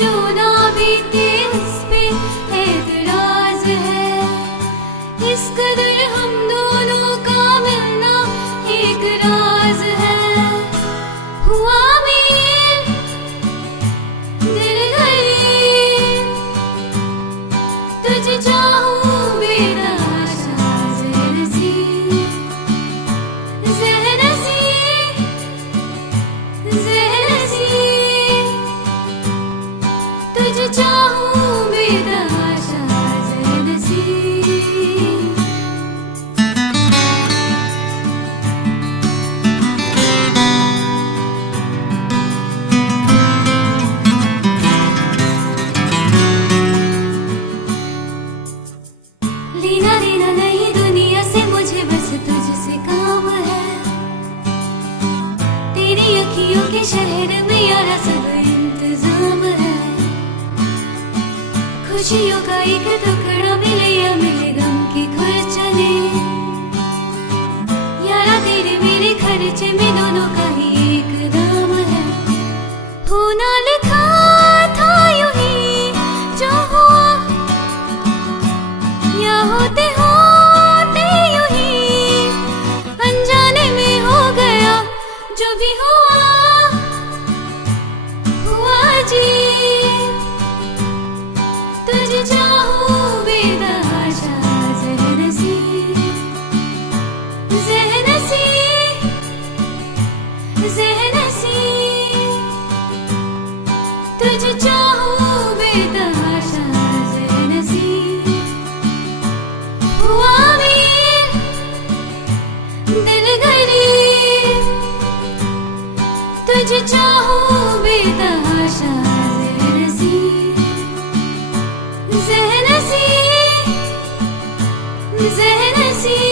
जो ना बीते उस पे एतराज है। इस कदर हम दोनों का मिलना एक राज है। हुआ मेल दिल गरीब, तुझे चाहूं बेतहाशा ज़हनसी, ज़हनसी, ज़हनसी, तुझे चाहूं बेतहाशा ज़हनसी। लेना देना नहीं दुनिया से मुझे बस तुझसे काम है। तेरी अखियों के शहर में यारा सब इंतजाम है। खुशियों का एक टुकड़ा मिले या मिले गम के खुरचने, यारा तेरे मेरे खर्चे में दोनों का ही एक दाम है। होना लिखा था यूं ही जो हुआ, या होते होते यूं ही अनजाने में हो गया। जो भी हुआ हुआ जी, तुझे चाहूं बेतहाशा ज़हनसी, ज़हनसी, ज़हनसी, तुझे चाहूं बेतहाशा ज़हनसी। हुआ मेल दिल गरीब, तुझे चाहूं बेतहाशा ज़हनसी, ज़हनसी, ज़हनसी।